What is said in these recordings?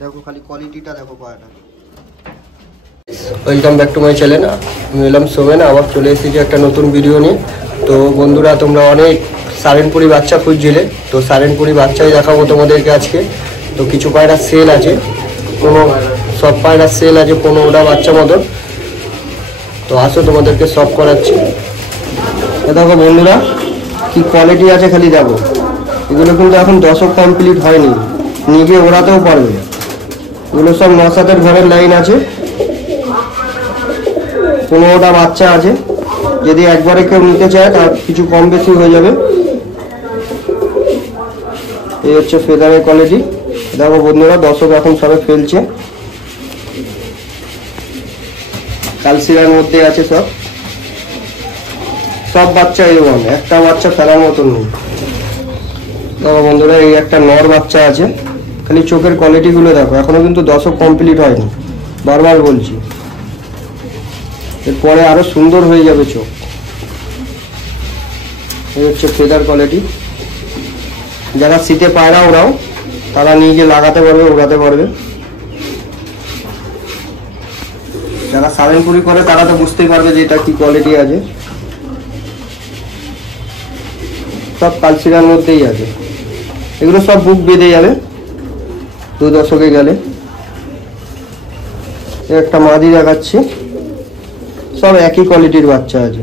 দেখো খালি কোয়ালিটিটা দেখো পায়রা। Welcome back to my channel. আমি এলাম সোমেন, আবার চলে এসেছি একটা নতুন ভিডিও নিয়ে। তো বন্ধুরা, তোমরা অনেক সারেনপুরি বাচ্চা খুঁজছিলে, তো সারেনপুরি বাচ্চাই দেখাবো তোমাদেরকে আজকে। তো কিছু পায়রা সেল আছে, সব পায়রা সেল আছে 15টা বাচ্চা মতন। তো আসো তোমাদেরকে সব করাচ্ছি। দেখো বন্ধুরা কি কোয়ালিটি আছে খালি দেখো। এগুলো কিন্তু এখন দশক কমপ্লিট হয়নি, নিজে ওড়াতেও পারবে। এগুলো সব 9-7 ঘরের লাইন আছে, 15টা বাচ্চা আছে। যদি একবারে কেউ নিতে চায় তার কিছু কম বেশি হয়ে যাবে। এই হচ্ছে ফেদারের কোয়ালিটি। দেখো বন্ধুরা, দর্শক এখন সবে ফেলছে, কালসিরার মধ্যে আছে সব বাচ্চা এরকম, একটা বাচ্চা ফেলার মতন নেই। দেখো বন্ধুরা, এই একটা নর বাচ্চা আছে, খালি চোখের কোয়ালিটিগুলো দেখো। এখনো কিন্তু দশক কমপ্লিট হয়নি, বারবার বলছি। এরপরে আরো সুন্দর হয়ে যাবে চোখ। এই হচ্ছে ফেদার কোয়ালিটি। যারা শীতে পায়রা ওরাও, তারা নিজে লাগাতে পারবে, ওড়াতে পারবে। যারা সারেনপুরি করে তারা তো বুঝতেই পারবে যে এটা কি কোয়ালিটি আছে। সব কালসিরার মধ্যেই আছে। এগুলো সব বুক বেঁধে যাবে 2 দশকে গেলে। একটা মাদি দেখাচ্ছি, সব একই কোয়ালিটির বাচ্চা আছে।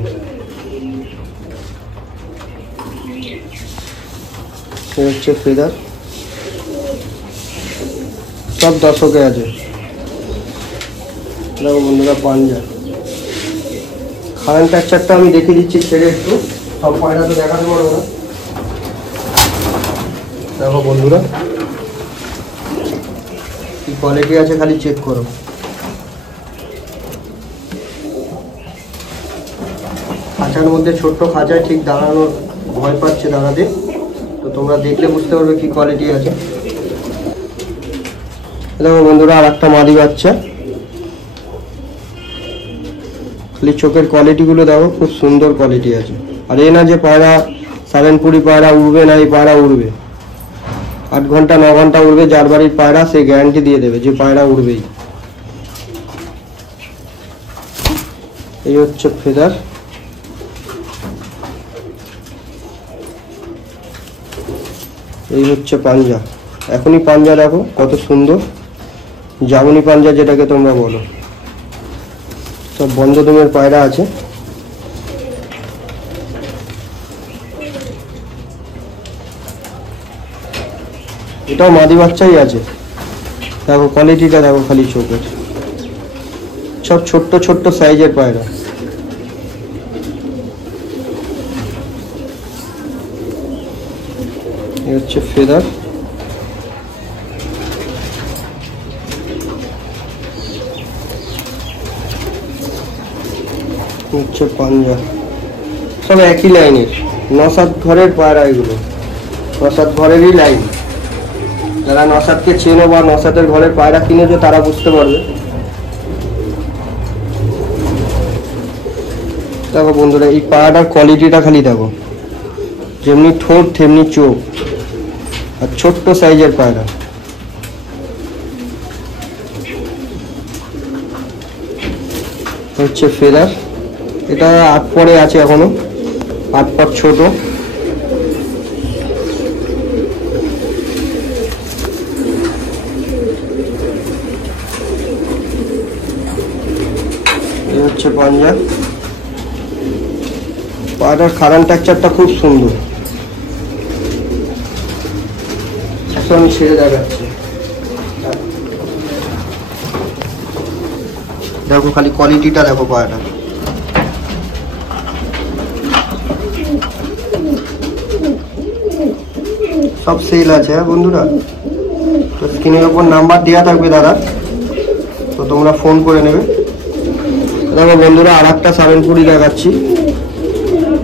এই হচ্ছে ফেদার, সব দশকে আছে। দেখো বন্ধুরা পাঞ্জা, খারান টেক্সচারটা আমি দেখিয়ে দিচ্ছি ছেড়ে একটু, সব পায়রা তো দেখাতে পারবো না। দেখো বন্ধুরা কি কোয়ালিটি আছে খালি চেক করো। খাঁচার মধ্যে ছোট্ট খাঁচায় ঠিক দাঁড়ানোর ভয় পাচ্ছে দাঁড়াতে, তো তোমরা দেখলে বুঝতে পারবে কি কোয়ালিটি আছে। দেখো বন্ধুরা, আর একটা মাদি বাচ্চা, খালি চোখের কোয়ালিটিগুলো দেখো, খুব সুন্দর কোয়ালিটি আছে। আর এ না যে পায়রা সারেনপুরি পায়রা উড়বে না, এই পায়রা উড়বে 8 ঘন্টা 9 ঘন্টা উড়বে। যার বাড়ির পায়রা সে গ্যারান্টি দিয়ে দেবে যে পায়রা উড়বেই। এই হচ্ছে ফেদার। এই হচ্ছে পাঞ্জা, এখনই পাঞ্জা দেখো কত সুন্দর, জামুনি পাঞ্জা যেটাকে তোমরা বলো। সব বন্ধদমের পায়রা আছে। এটাও মাদি বাচ্চাই আছে। দেখো কোয়ালিটিটা দেখো খালি চোখের, সব ছোট্ট ছোট্ট সাইজের পায়রা। এই হচ্ছে ফেদার। হচ্ছে পাঞ্জা, সব একই লাইনের 9-7 ঘরের পায়রা। এগুলো 9-7 ঘরেরই লাইন। যারা 9-7কে চেনো বা 9-7-এর ঘরের পায়রা কিনেছো তারা বুঝতে পারবে। দেখো বন্ধুরা, এই পায়রাটার কোয়ালিটিটা খালি দেখো, যেমনি ঠোঁট তেমনি চোখ, আর ছোট্ট সাইজের পায়রা। হচ্ছে ফেদার। এটা 8 পরে আছে, এখনো 8 পর ছোট। এই হচ্ছে পাঞ্জা। পায়রার খারান টেক্সচারটা খুব সুন্দর। আমি ছেড়ে দেখাচ্ছি, দেখো খালি কোয়ালিটিটা দেখো পায়রা। সব সেল আছে বন্ধুরা। তো স্ক্রিনের ওপর নাম্বার দেওয়া থাকবে দাদা, তো তোমরা ফোন করে নেবে। দেখো বন্ধুরা, আর একটা সারেনপুরি দেখাচ্ছি,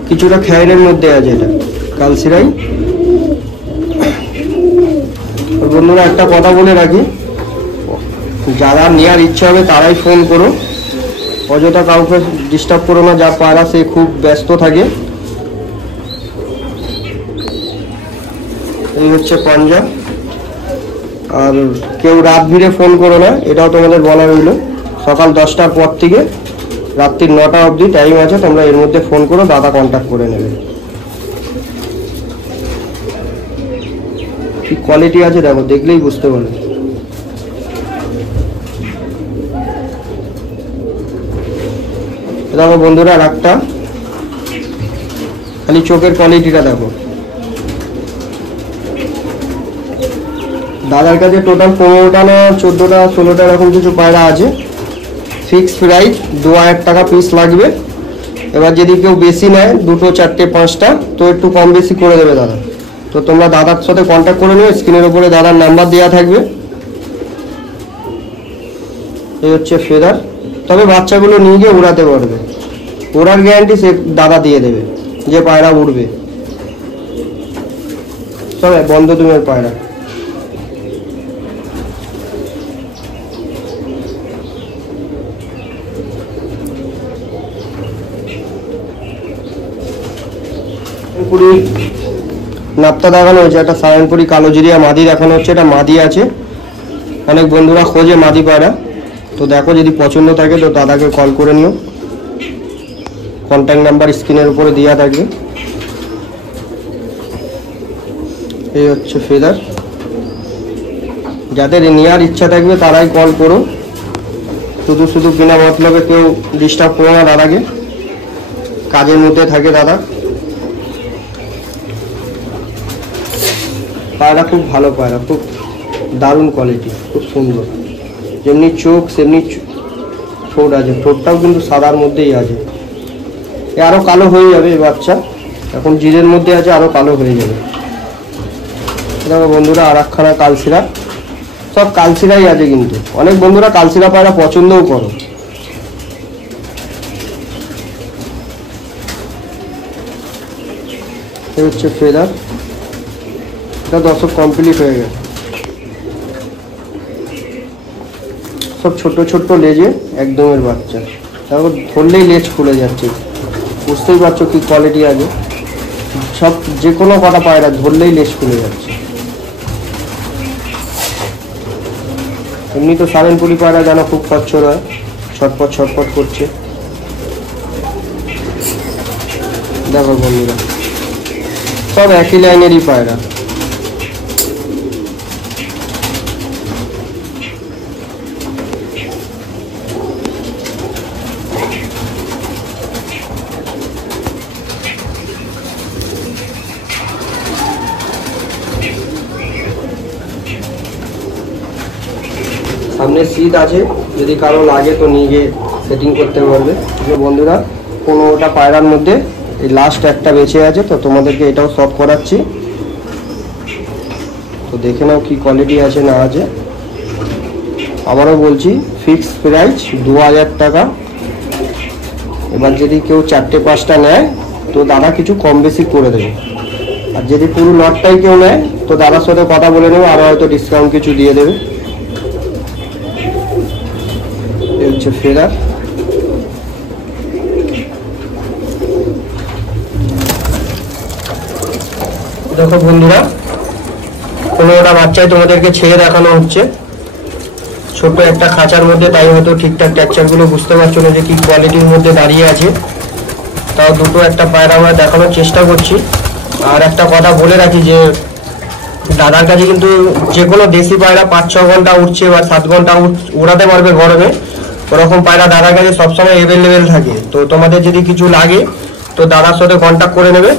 কিছুটা খ্যারের মধ্যে আছে। এটা কালসিরাই। বন্ধুরা একটা কথা বলে রাখি, যারা নেওয়ার ইচ্ছা হবে তারাই ফোন করো, অযথা কাউকে ডিস্টার্ব করো না। যার পায়রা সে খুব ব্যস্ত থাকে। এই হচ্ছে পাঞ্জা। আর কেউ রাত ভিড়ে ফোন করো না, এটাও তোমাদের বলা রইল। সকাল 10টার পর থেকে রাত্রি 9টা অবধি টাইম আছে, তোমরা এর মধ্যে ফোন করো, দাদা কন্ট্যাক্ট করে নেবে। কি কোয়ালিটি আছে দেখো, দেখলেই বুঝতে পারবে। দেখো বন্ধুরা, রাগটা খালি চোখের কোয়ালিটিটা দেখো। দাদার কাছে টোটাল 15টা না 14টা 16টা এরকম কিছু পায়রা আছে। ফিক্স প্রাইস 2000 টাকা পিস লাগবে। এবার যদি কেউ বেশি নেয় 2টো 4টে 5টা তো একটু কম বেশি করে দেবে দাদা। তো তোমরা দাদার সাথে কন্ট্যাক্ট করে নিও, স্ক্রিনের উপরে দাদার নাম্বার দেওয়া থাকবে। এই হচ্ছে ফেদার। তবে বাচ্চাগুলো নিয়ে গিয়ে উড়াতে পারবে, ওড়ার গ্যারান্টি সে দাদা দিয়ে দেবে যে পায়রা উড়বে। সব বন্ধ দুমের পায়রা। নাপ্তা দেখানো হয়েছে, একটা সায়নপুরি কালোজিরিয়া মাদি দেখানো হচ্ছে। এটা মাদি আছে, অনেক বন্ধুরা খোঁজে মাদি পায়রা। তো দেখো, যদি পছন্দ থাকে তো দাদাকে কল করে নিও, কন্ট্যাক্ট নাম্বার স্ক্রিনের উপরে দেওয়া থাকবে। এই হচ্ছে ফেদার। যাদের নেওয়ার ইচ্ছা থাকবে তারাই কল করো, শুধু বিনা মতলবে কেউ ডিস্টার্ব করো না দাদাকে, কাজের মধ্যে থাকে দাদা। পায়রা খুব ভালো পায়রা, খুব দারুণ কোয়ালিটি, খুব সুন্দর। যেমনি চোখ সেমনি ঠোঁট আছে, ঠোঁটটাও কিন্তু সাদার মধ্যেই আছে। আরও কালো হয়ে যাবে এই বাচ্চা, এখন জিরের মধ্যে আছে, আরও কালো হয়ে যাবে। দেখো বন্ধুরা, আর একখানা কালশিরা। সব কালশিরাই আছে, কিন্তু অনেক বন্ধুরা কালশিরা পায়রা পছন্দও করো। এই হচ্ছে ফেদার। এটা দর্শক কমপ্লিট হয়ে গেছে। সব ছোট লেজে একদমের বাচ্চা। দেখো ধরলেই লেজ খুলে যাচ্ছে, বুঝতেই পারছো কি কোয়ালিটি আছে। সব যে কোনো কটা পায়রা ধরলেই লেজ খুলে যাচ্ছে। এমনি তো সারেনপুরি পায়রা যেন খুব খচ্চর হয়, ছটপট করছে। দেখো বন্ধুরা, সব একই লাইনেরই পায়রা। সামনে শীত আছে, যদি কারো লাগে তো নিয়ে গিয়ে সেটিং করতে পারবে। বন্ধুরা, 15টা পায়রার মধ্যে এই লাস্ট একটা বেঁচে আছে, তো তোমাদেরকে এটাও সব করাচ্ছি। তো দেখে নাও কি কোয়ালিটি আছে না আছে। আবারও বলছি, ফিক্স প্রাইস 2000 টাকা। এবার যদি কেউ 4টে 5টা নেয় তো দাদা কিছু কম বেশি করে দেবে। আর যদি পুরো লটটাই কেউ নেয় তো দাদার সাথে কথা বলে নেবে, আরও হয়তো ডিসকাউন্ট কিছু দিয়ে দেবে। এই হচ্ছে ফেদার। দেখো বন্ধুরা, 15টা বাচ্চাই তোমাদেরকে ছেড়ে দেখানো হচ্ছে ছোট একটা খাঁচার মধ্যে, তাই হয়তো ঠিকঠাক টেক্সচারগুলো বুঝতে পারছো না যে কি কোয়ালিটির মধ্যে দাঁড়িয়ে আছে। তাও দুটো একটা পায়রা আমরা দেখানোর চেষ্টা করছি। আর একটা কথা বলে রাখি যে দাদার কাছে কিন্তু যে কোনো দেশি পায়রা 5-6 ঘন্টা উঠছে বা 7 ঘন্টা উড়াতে পারবে গরমে, ওরকম পায়রা দাদার কাছে সবসময় অ্যাভেলেবেল থাকে। তো তোমাদের যদি কিছু লাগে তো দাদার সাথে কন্ট্যাক্ট করে নেবে।